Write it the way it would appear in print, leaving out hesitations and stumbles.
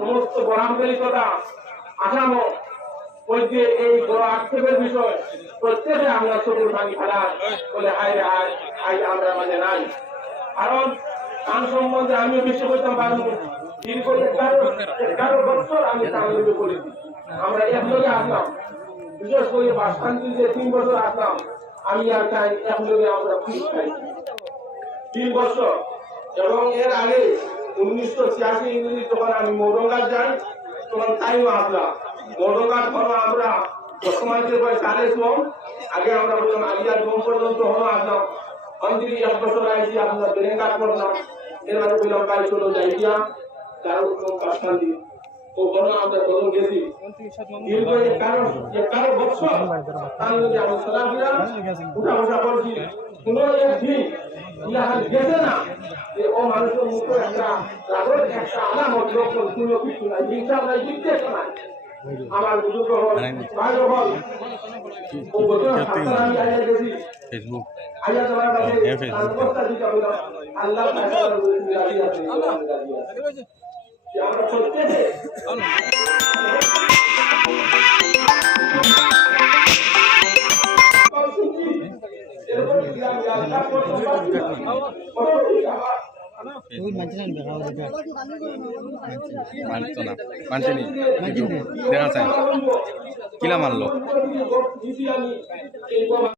সমস্ত বরামগালি কথা আসামো ওই যে এই বড় আক্ষেপের বিষয় প্রত্যেকে আমরা চতুর ভাঙি ফেলার বলে হায় রে হায় হাই আমরা মানে নাই। কারণ তার সম্বন্ধে আমিও বেশি করতাম পারবো দীর্ঘ 11 বছর আমি তার লোকে করেছি। আমরা একলগে আসলাম, বিশেষ করে বাসখান্তি যে 3 বছর আসলাম, আমি আর চাই একলগে আমরা খুব খাই 3 বছর। এবং এর আগে 1986 ইংরেজি যখন আমি মৌরঙ্গার যাই তখন তাইও আসলাম। মৌরঙ্গার হলো আমরা বর্তমানের প্রায় 400 আগে আমরা বললাম আলিয়ার গম পর্যন্ত হলো আসলাম। অন্দিরি 1 বছর আইসি আমরা বেরেঙ্গাট করলাম, এর আগে বললাম গাড়ি চলো যাই দিয়া তার বাসখান্তি ও বড় আমরা তখন গেছি দীর্ঘ 11 বছর তার যদি আমি চলাফেরা উঠা বসা করছি। কোনো একদিন ইলাহার গেছে না যে ও মানুষের মুখে একটা রাগের একটা আলামত লক্ষণ কোনো কিছু নাই, হিংসা নাই, বিদ্বেষ নাই। আমার বুজুর্গ হল ভাই হল ও বছর হাসপাতাল আমি আইয়া গেছি ফেসবুক আইয়া যাওয়ার কাছে তার অবস্থা দিতে হবে না। আল্লাহ তাআলা রাজি আছে যে আমরা প্রত্যেকে দেখা যায় কিলা মারলো।